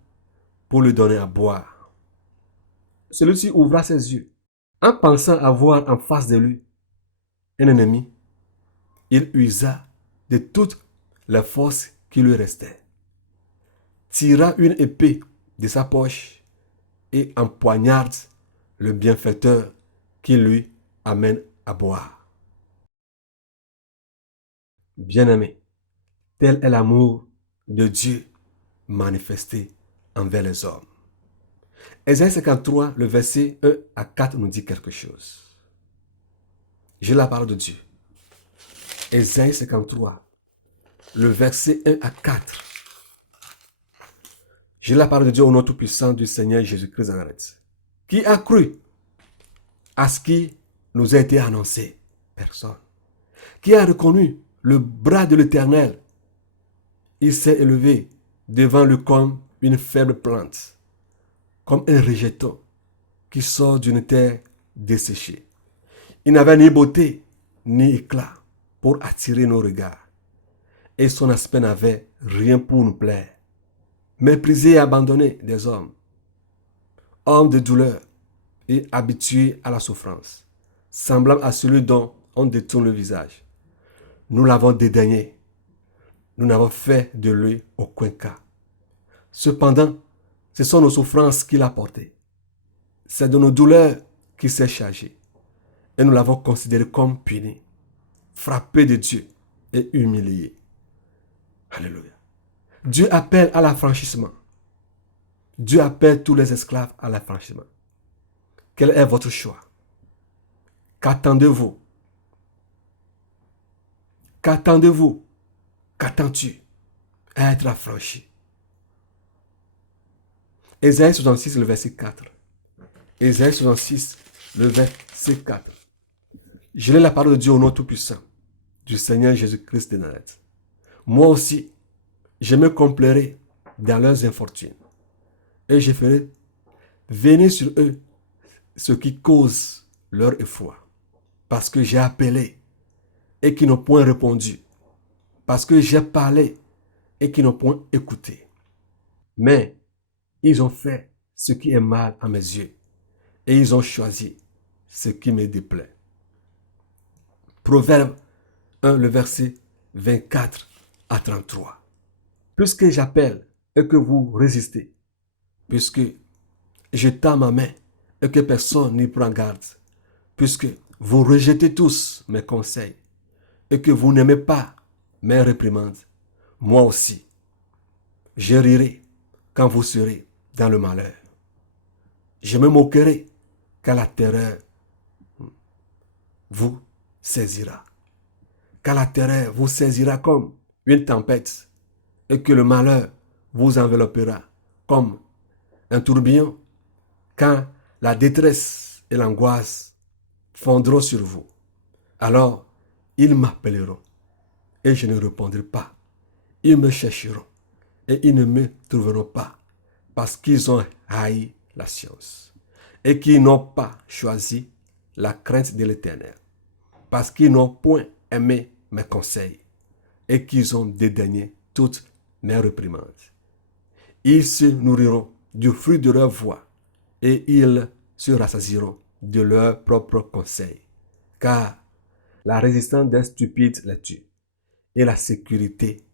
pour lui donner à boire. Celui-ci ouvra ses yeux. En pensant avoir en face de lui un ennemi, il usa de toutes les forces qui lui restaient, tira une épée de sa poche et empoignarde le bienfaiteur qui lui amène à boire. Bien-aimé, tel est l'amour de Dieu manifesté envers les hommes. Ésaïe 53, le verset 1 à 4 nous dit quelque chose. J'ai la parole de Dieu. Ésaïe 53, le verset 1 à 4. J'ai la parole de Dieu au nom tout-puissant du Seigneur Jésus-Christ de Nazareth. Qui a cru à ce qui nous a été annoncé? Personne. Qui a reconnu le bras de l'Éternel? Il s'est élevé devant lui comme une faible plante, comme un rejeton qui sort d'une terre desséchée. Il n'avait ni beauté ni éclat pour attirer nos regards, et son aspect n'avait rien pour nous plaire. Méprisé et abandonné des hommes, homme de douleur et habitué à la souffrance, semblable à celui dont on détourne le visage. Nous l'avons dédaigné, nous n'avons fait de lui aucun cas. Cependant, ce sont nos souffrances qu'il a portées. C'est de nos douleurs qu'il s'est chargé. Et nous l'avons considéré comme puni, frappé de Dieu et humilié. Alléluia. Dieu appelle à l'affranchissement. Dieu appelle tous les esclaves à l'affranchissement. Quel est votre choix? Qu'attendez-vous? Qu'attendez-vous? Qu'attends-tu à être affranchi? Ésaïe 66, le verset 4. Ésaïe 66, le verset 4. Je lis la parole de Dieu au nom tout-puissant du Seigneur Jésus-Christ de Nazareth. Moi aussi, je me complairai dans leurs infortunes, et je ferai venir sur eux ce qui cause leur effroi, parce que j'ai appelé et qui n'ont point répondu, parce que j'ai parlé et qui n'ont point écouté. Mais ils ont fait ce qui est mal à mes yeux, et ils ont choisi ce qui me déplaît. Proverbe 1, le verset 24 à 33. Puisque j'appelle et que vous résistez, puisque je tends ma main et que personne n'y prend garde, puisque vous rejetez tous mes conseils et que vous n'aimez pas mes réprimandes, moi aussi, je rirai quand vous serez dans le malheur. Je me moquerai quand la terreur vous saisira. Quand la terreur vous saisira comme une tempête et que le malheur vous enveloppera comme un tourbillon, quand la détresse et l'angoisse fondront sur vous, alors ils m'appelleront et je ne répondrai pas. Ils me chercheront et ils ne me trouveront pas parce qu'ils ont haï la science et qu'ils n'ont pas choisi la crainte de l'Éternel, parce qu'ils n'ont point aimé mes conseils et qu'ils ont dédaigné toutes mes réprimandes. Ils se nourriront du fruit de leur voix et ils se rassasieront de leurs propres conseils, car la résistance des stupides les tue et la sécurité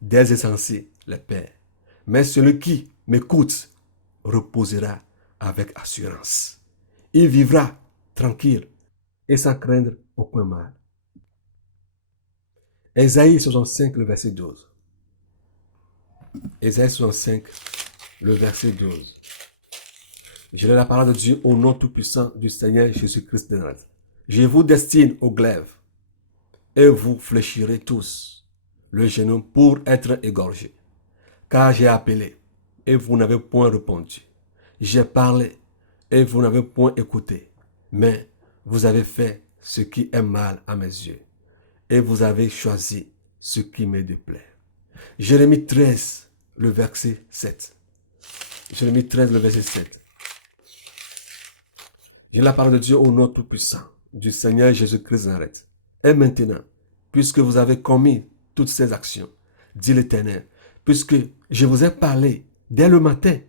des insensés les perd. Mais celui qui m'écoute reposera avec assurance. Il vivra tranquille et sans craindre aucun mal. Ésaïe 65, le verset 12. Ésaïe 65, le verset 12. Je lis la parole de Dieu au nom tout-puissant du Seigneur Jésus-Christ de Nazareth. Je vous destine au glaive et vous fléchirez tous le genou pour être égorgés. Car j'ai appelé et vous n'avez point répondu. J'ai parlé et vous n'avez point écouté. Mais vous avez fait ce qui est mal à mes yeux et vous avez choisi ce qui me déplaît. Jérémie 13, le verset 7. Jérémie 13, le verset 7. J'ai la parole de Dieu au nom tout-puissant du Seigneur Jésus-Christ de Nazareth. Et maintenant, puisque vous avez commis toutes ces actions, dit l'Éternel, puisque je vous ai parlé dès le matin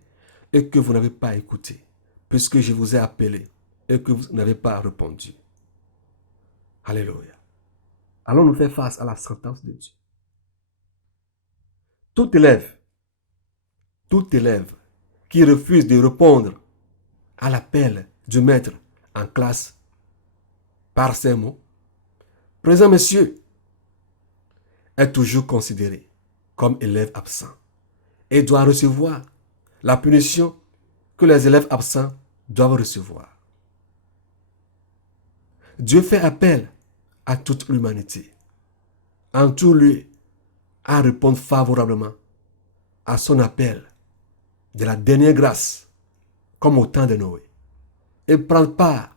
et que vous n'avez pas écouté, puisque je vous ai appelé et que vous n'avez pas répondu. Alléluia. Allons nous faire face à la sentence de Dieu. Tout élève qui refuse de répondre à l'appel du maître en classe par ces mots, présent monsieur, est toujours considéré comme élève absent et doit recevoir la punition que les élèves absents doivent recevoir. Dieu fait appel à toute l'humanité, en tout lieu, à répondre favorablement à son appel de la dernière grâce, comme au temps de Noé, et prendre part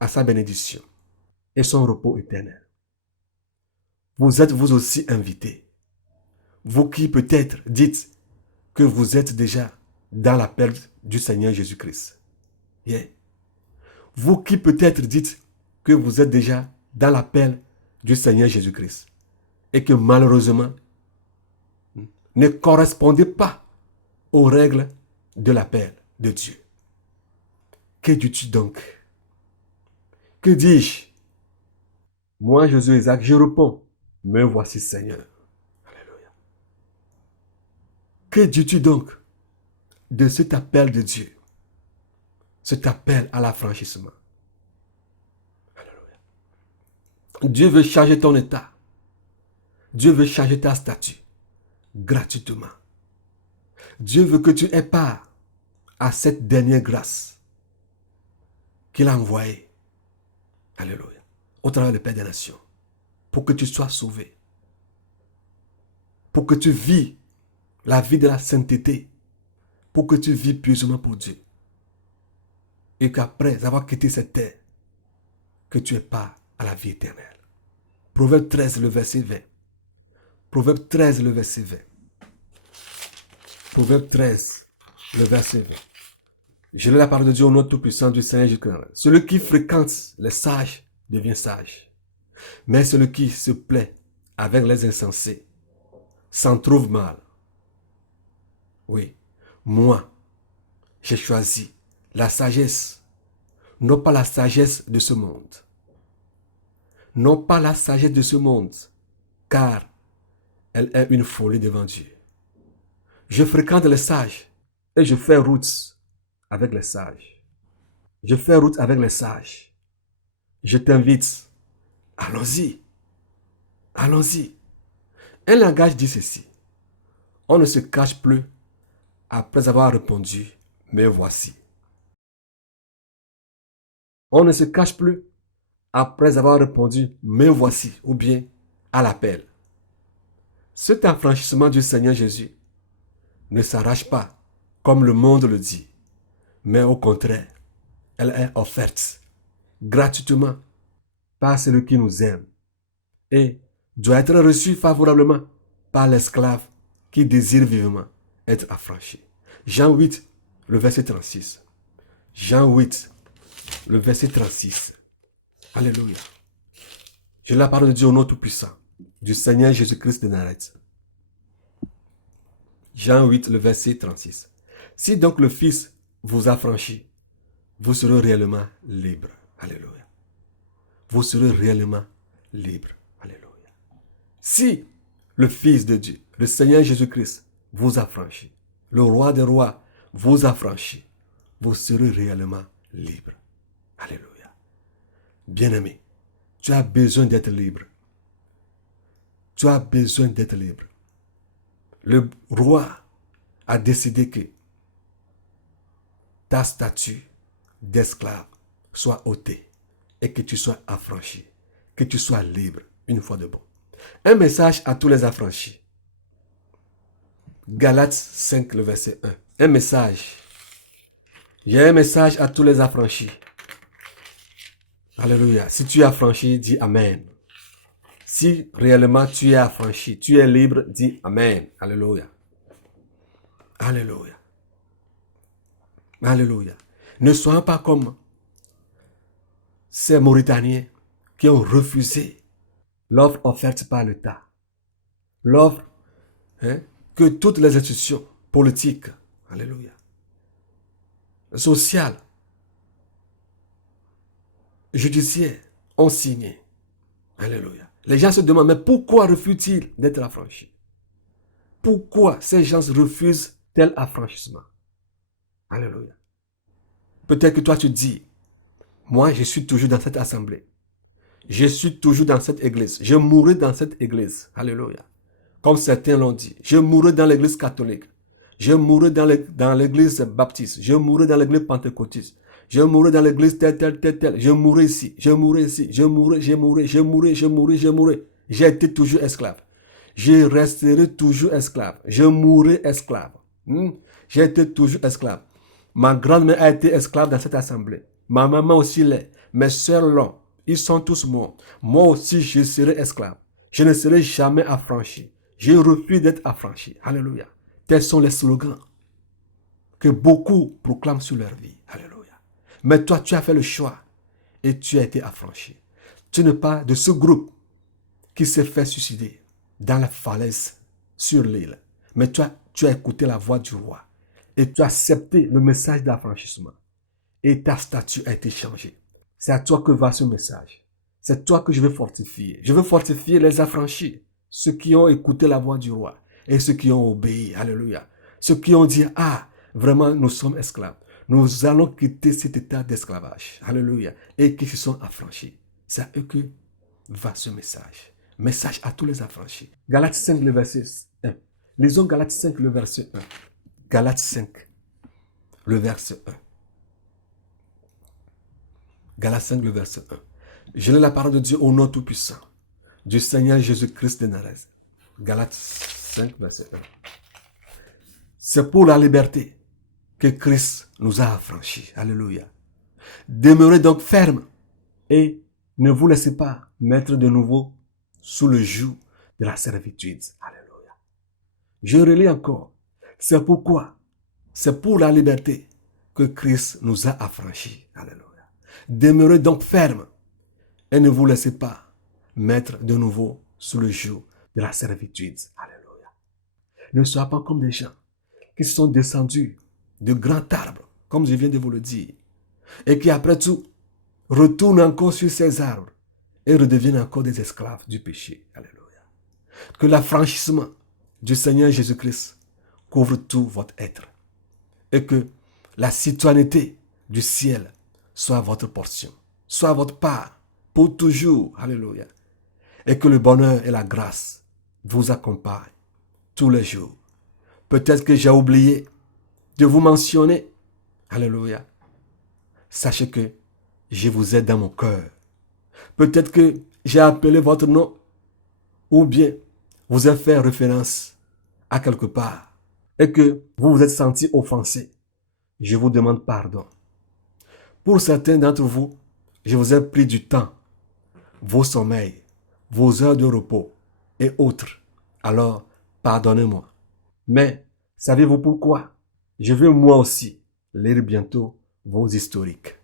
à sa bénédiction et son repos éternel. Vous êtes vous aussi invités, vous qui peut-être dites que vous êtes déjà dans l'appel du Seigneur Jésus-Christ. Yeah. Vous qui peut-être dites que vous êtes déjà dans l'appel du Seigneur Jésus-Christ et que malheureusement ne correspondez pas aux règles de l'appel de Dieu. Que dis-tu donc? Que dis-je? Moi, Josué Isaac, je réponds, me voici Seigneur. Alléluia. Que dis-tu donc de cet appel de Dieu? Cet appel à l'affranchissement. Alléluia. Dieu veut changer ton état. Dieu veut changer ta statue gratuitement. Dieu veut que tu aies part à cette dernière grâce qu'il a envoyée. Alléluia. Au travers du Père des Nations. Pour que tu sois sauvé. Pour que tu vis la vie de la sainteté. Pour que tu vis pieusement pour Dieu. Et qu'après avoir quitté cette terre, que tu aies part à la vie éternelle. Proverbe 13, le verset 20. Proverbe 13, le verset 20. Proverbe 13, le verset 20. Je lis la parole de Dieu au nom tout-puissant du Seigneur Jésus-Christ. Celui qui fréquente les sages devient sage. Mais celui qui se plaît avec les insensés s'en trouve mal. Oui, moi, j'ai choisi la sagesse, non pas la sagesse de ce monde. Non pas la sagesse de ce monde, car elle est une folie devant Dieu. Je fréquente les sages et je fais route avec les sages. Je fais route avec les sages. Je t'invite. Allons-y. Allons-y. Un langage dit ceci. On ne se cache plus après avoir répondu, me voici. On ne se cache plus après avoir répondu, me voici, ou bien à l'appel. Cet affranchissement du Seigneur Jésus ne s'arrache pas, comme le monde le dit, mais au contraire, elle est offerte gratuitement par celui qui nous aime et doit être reçue favorablement par l'esclave qui désire vivement être affranchi. Jean 8, le verset 36. Jean 8, le verset 36. Alléluia. Je la parole de Dieu au nom tout-puissant, du Seigneur Jésus-Christ de Nazareth. Jean 8, le verset 36. Si donc le Fils vous affranchit, vous serez réellement libre. Alléluia. Vous serez réellement libre. Alléluia. Si le Fils de Dieu, le Seigneur Jésus-Christ, vous affranchit, le Roi des rois vous affranchit, vous serez réellement libre. Alléluia. Bien-aimé, tu as besoin d'être libre. Tu as besoin d'être libre. Le roi a décidé que ta statue d'esclave soit ôtée et que tu sois affranchi, que tu sois libre une fois de bon. Un message à tous les affranchis. Galates 5, le verset 1. Un message. Il y a un message à tous les affranchis. Alléluia. Si tu es affranchi, dis Amen. Si réellement tu es affranchi, tu es libre, dis Amen. Alléluia. Alléluia. Alléluia. Ne soyons pas comme ces Mauritaniens qui ont refusé l'offre offerte par l'État. L'offre que toutes les institutions politiques, alléluia, sociales, judiciaires ont signé. Alléluia. Les gens se demandent, mais pourquoi refusent-ils d'être affranchis? Pourquoi ces gens refusent tel affranchissement? Alléluia. Peut-être que toi tu dis, moi je suis toujours dans cette assemblée. Je suis toujours dans cette église. Je mourrai dans cette église. Alléluia. Comme certains l'ont dit. Je mourrai dans l'église catholique. Je mourrai dans l'église baptiste. Je mourrai dans l'église pentecôtiste. Je mourrai dans l'église telle. Je mourrai ici. Je mourrai ici. Je mourrai. J'ai été toujours esclave. Je resterai toujours esclave. Je mourrai esclave. J'ai été toujours esclave. Ma grand-mère a été esclave dans cette assemblée. Ma maman aussi l'est. Mes soeurs l'ont. Ils sont tous morts. Moi aussi, je serai esclave. Je ne serai jamais affranchi. Je refuse d'être affranchi. Alléluia. Tels sont les slogans que beaucoup proclament sur leur vie. Alléluia. Mais toi, tu as fait le choix et tu as été affranchi. Tu n'es pas de ce groupe qui s'est fait suicider dans la falaise sur l'île. Mais toi, tu as écouté la voix du roi et tu as accepté le message d'affranchissement. Et ta statue a été changée. C'est à toi que va ce message. C'est toi que je veux fortifier. Je veux fortifier les affranchis, ceux qui ont écouté la voix du roi et ceux qui ont obéi. Alléluia. Ceux qui ont dit, ah, vraiment, nous sommes esclaves. Nous allons quitter cet état d'esclavage. Alléluia. Et qui se sont affranchis. C'est à eux que va ce message. Message à tous les affranchis. Galates 5, le verset 1. Lisons Galates 5, le verset 1. Galates 5, le verset 1. Galates 5, le verset 1. Je lis la parole de Dieu au nom tout-puissant, du Seigneur Jésus-Christ de Nazareth. Galates 5, verset 1. C'est pour la liberté que Christ nous a affranchis. Alléluia. Demeurez donc fermes et ne vous laissez pas mettre de nouveau sous le joug de la servitude. Alléluia. Je relis encore. C'est pourquoi, c'est pour la liberté que Christ nous a affranchis. Alléluia. Demeurez donc fermes et ne vous laissez pas mettre de nouveau sous le joug de la servitude. Alléluia. Ne soyez pas comme des gens qui sont descendus de grands arbres, comme je viens de vous le dire, et qui après tout retournent encore sur ces arbres et redeviennent encore des esclaves du péché. Alléluia. Que l'affranchissement du Seigneur Jésus-Christ couvre tout votre être et que la citoyenneté du ciel soit votre portion, soit votre part pour toujours. Alléluia. Et que le bonheur et la grâce vous accompagnent tous les jours. Peut-être que j'ai oublié de vous mentionner. Alléluia. Sachez que je vous ai dans mon cœur. Peut-être que j'ai appelé votre nom ou bien vous ai fait référence à quelque part et que vous vous êtes senti offensé. Je vous demande pardon. Pour certains d'entre vous, je vous ai pris du temps, vos sommeils, vos heures de repos et autres. Alors, pardonnez-moi. Mais, savez-vous pourquoi? Je vais moi aussi lire bientôt vos historiques.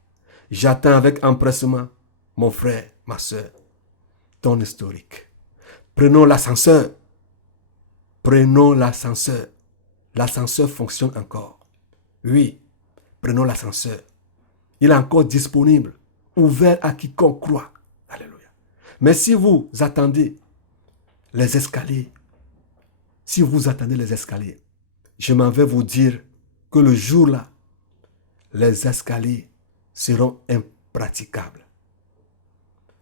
J'attends avec empressement, mon frère, ma soeur, ton historique. Prenons l'ascenseur. Prenons l'ascenseur. L'ascenseur fonctionne encore. Oui, prenons l'ascenseur. Il est encore disponible, ouvert à quiconque croit. Alléluia. Mais si vous attendez les escaliers, je m'en vais vous dire que le jour-là, les escaliers seront impraticables.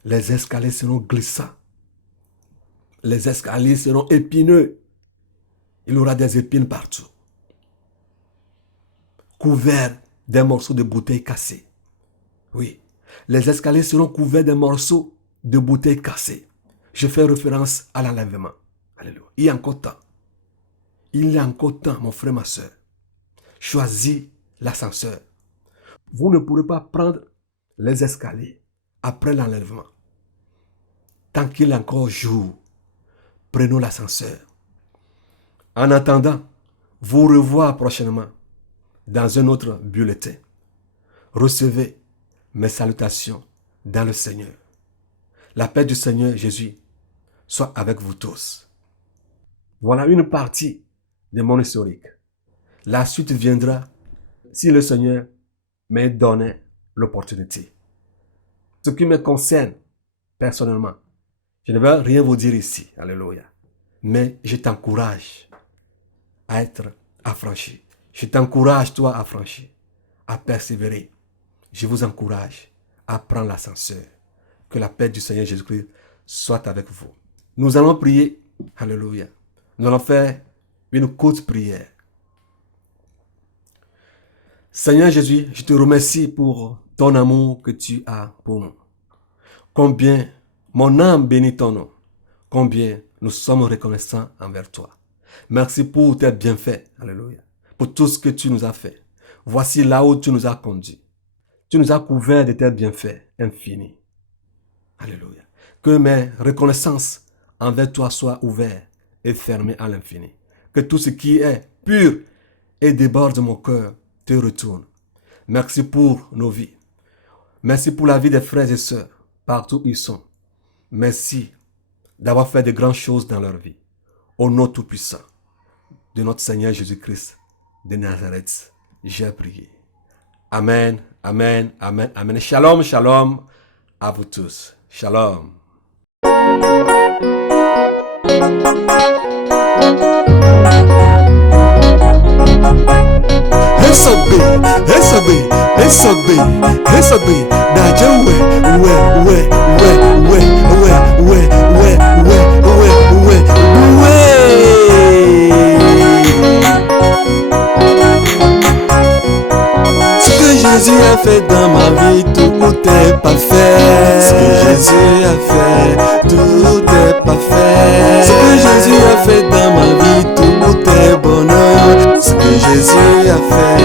Les escaliers seront glissants. Les escaliers seront épineux. Il y aura des épines partout. Couverts des morceaux de bouteilles cassées. Oui, les escaliers seront couverts des morceaux de bouteilles cassées. Je fais référence à l'enlèvement. Alléluia. Il y a encore temps. Il y a encore temps, mon frère, ma soeur. Choisis l'ascenseur. Vous ne pourrez pas prendre les escaliers après l'enlèvement. Tant qu'il est encore jour, prenons l'ascenseur. En attendant, vous revoir prochainement dans un autre bulletin. Recevez mes salutations dans le Seigneur. La paix du Seigneur Jésus soit avec vous tous. Voilà une partie de mon historique. La suite viendra si le Seigneur m'a donné l'opportunité. Ce qui me concerne personnellement, je ne vais rien vous dire ici. Alléluia. Mais je t'encourage à être affranchi. Je t'encourage, toi, affranchi, à persévérer. Je vous encourage à prendre l'ascenseur. Que la paix du Seigneur Jésus-Christ soit avec vous. Nous allons prier. Alléluia. Nous allons faire une courte prière. Seigneur Jésus, je te remercie pour ton amour que tu as pour nous. Combien mon âme bénit ton nom. Combien nous sommes reconnaissants envers toi. Merci pour tes bienfaits. Alléluia. Pour tout ce que tu nous as fait. Voici là où tu nous as conduits. Tu nous as couverts de tes bienfaits infinis. Alléluia. Que mes reconnaissances envers toi soient ouvertes et fermées à l'infini. Que tout ce qui est pur et déborde de mon cœur te retourne. Merci pour nos vies. Merci pour la vie des frères et sœurs, partout où ils sont. Merci d'avoir fait de grandes choses dans leur vie. Au nom tout-puissant de notre Seigneur Jésus-Christ de Nazareth, j'ai prié. Amen, amen, amen, amen. Shalom, shalom à vous tous. Shalom. Ce que Jésus a fait dans ma vie, tout est parfait. Ce que Jésus a fait, tout est parfait. Ce que Jésus a fait dans ma vie, tout est bonheur. Ce que Jésus a fait,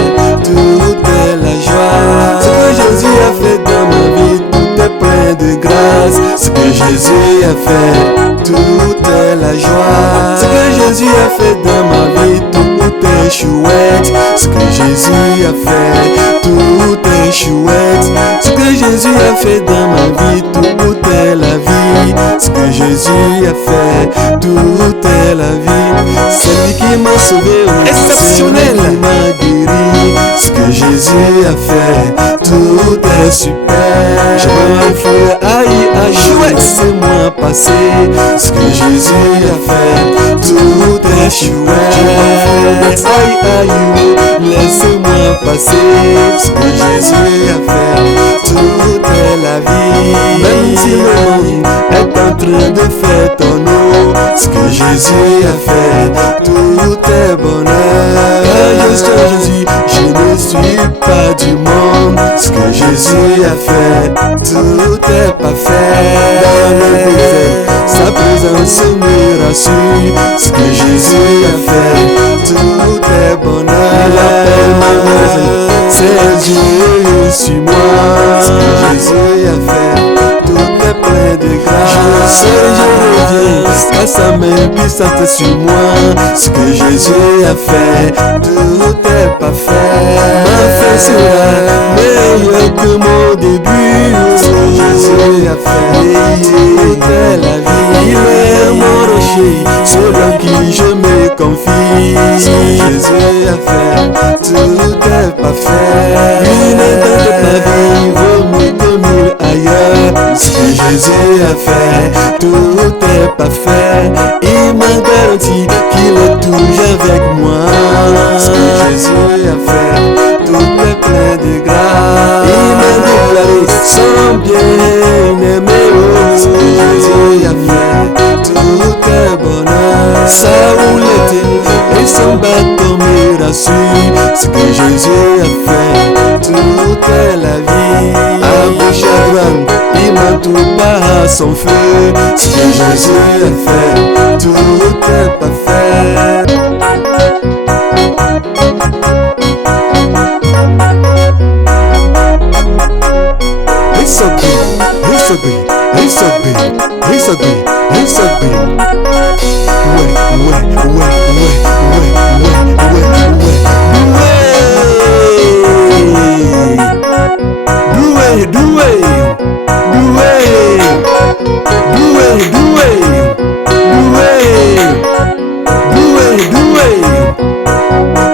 tout est la joie. Ce que Jésus a fait dans ma vie, tout est plein de grâce. Ce que Jésus a fait, tout est la joie. Ce que Jésus a fait dans ma vie, tout est chouette. Ce que Jésus a fait, tout est chouette. Ce que Jésus a fait dans ma vie, tout est la vie. Ce que Jésus a fait, tout est la vie. C'est lui qui m'a sauvé, exceptionnel. C'est lui qui m'a guéri. Ce que Jésus a fait, tout est super. Je m'en fous, aïe, aïe, laissez-moi passer. Ce que Jésus a fait, tout est chouette. Aïe, aïe, laissez-moi passer. Ce que Jésus a fait, tout est la vie. Même si le monde est en train de faire ton eau, ce que Jésus a fait, tout est bonheur. Quand je suis Jésus, je ne suis pas du monde. Ce que Jésus a fait, tout est parfait. Dans le désert, sa présence me rassure. Ce que Jésus a fait, tout est bonheur. Il appelle ma maison, c'est Dieu sur moi. Ce que Jésus a fait, tout est plein de grâce. Je reviens à sa main puissante sur moi. Ce que Jésus a fait, tout est parfait. Ma fin sera meilleure que mon début. Ce que Jésus a fait, tout est la vie. Il est mon rocher, selon qui je me confie. Ce que Jésus a fait, tout est parfait. Une étape de ma vie vaut mieux que mille ailleurs. Ce que Jésus a fait, tout est parfait. Il m'a garanti qu'il est toujours avec moi. Ce que Jésus a fait, tout est plein de grâce. Il m'a déclaré son bien-aimé. Ce que Jésus a fait, tout est bonheur. Ça roule l'été et son bateau me rassure. Ce que Jésus a fait, tout est la vie. Abu Shadran, il m'entoure pas à son feu. Ce que Jésus a fait, tout est parfait. He's so good, he's so good, he's so good, he's so good, he's so good.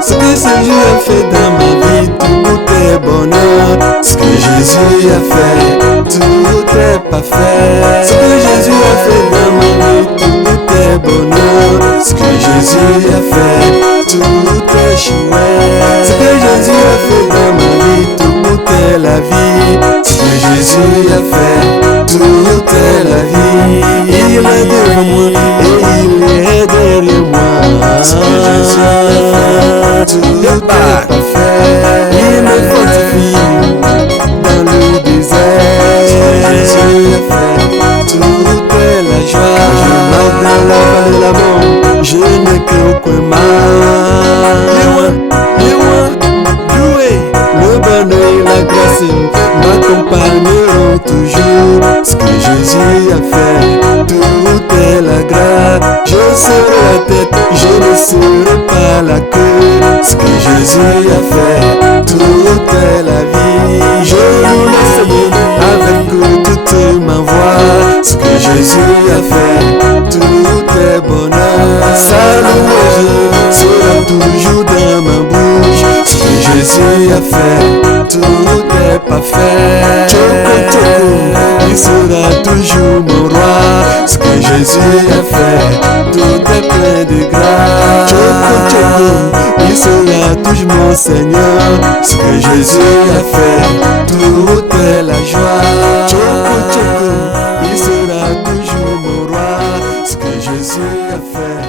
Ce que Jésus a fait dans ma vie, tout est bonheur. Ce que Jésus a fait, tout est parfait. Ce que Jésus a fait dans ma vie, tout est bonheur. Ce que Jésus a fait, tout est chouette. Ce que Jésus a fait dans ma vie, tout est la vie. Ce que Jésus a fait, tout est la vie. Il est devant moi et il est derrière moi. Ce que Jésus a fait, tout est parfait. Il me fortifie dans le désert. Ce que Jésus a fait, tout est la joie. Je marche dans la vallée de la mort, je n'ai qu'aucun mal. Doué, le bonheur et la grâce m'accompagneront toujours. Ce que Jésus a fait, tout est la grâce. Je serai la tête, je ne serai pas la queue. Ce que Jésus a fait, tout est la vie. Je loue le Seigneur avec toute ma voix. Ce que Jésus a fait, tout est bonheur. Sa louange sera toujours dans ma bouche. Ce que Jésus a fait, tout est parfait. Choco, choco, il sera toujours mon roi. Ce que Jésus a fait, tout est plein de grâce. Choco, choco, il sera toujours mon Seigneur. Ce que Jésus a fait, tout est la joie. Choco, choco, il sera toujours mon roi. Ce que Jésus a fait.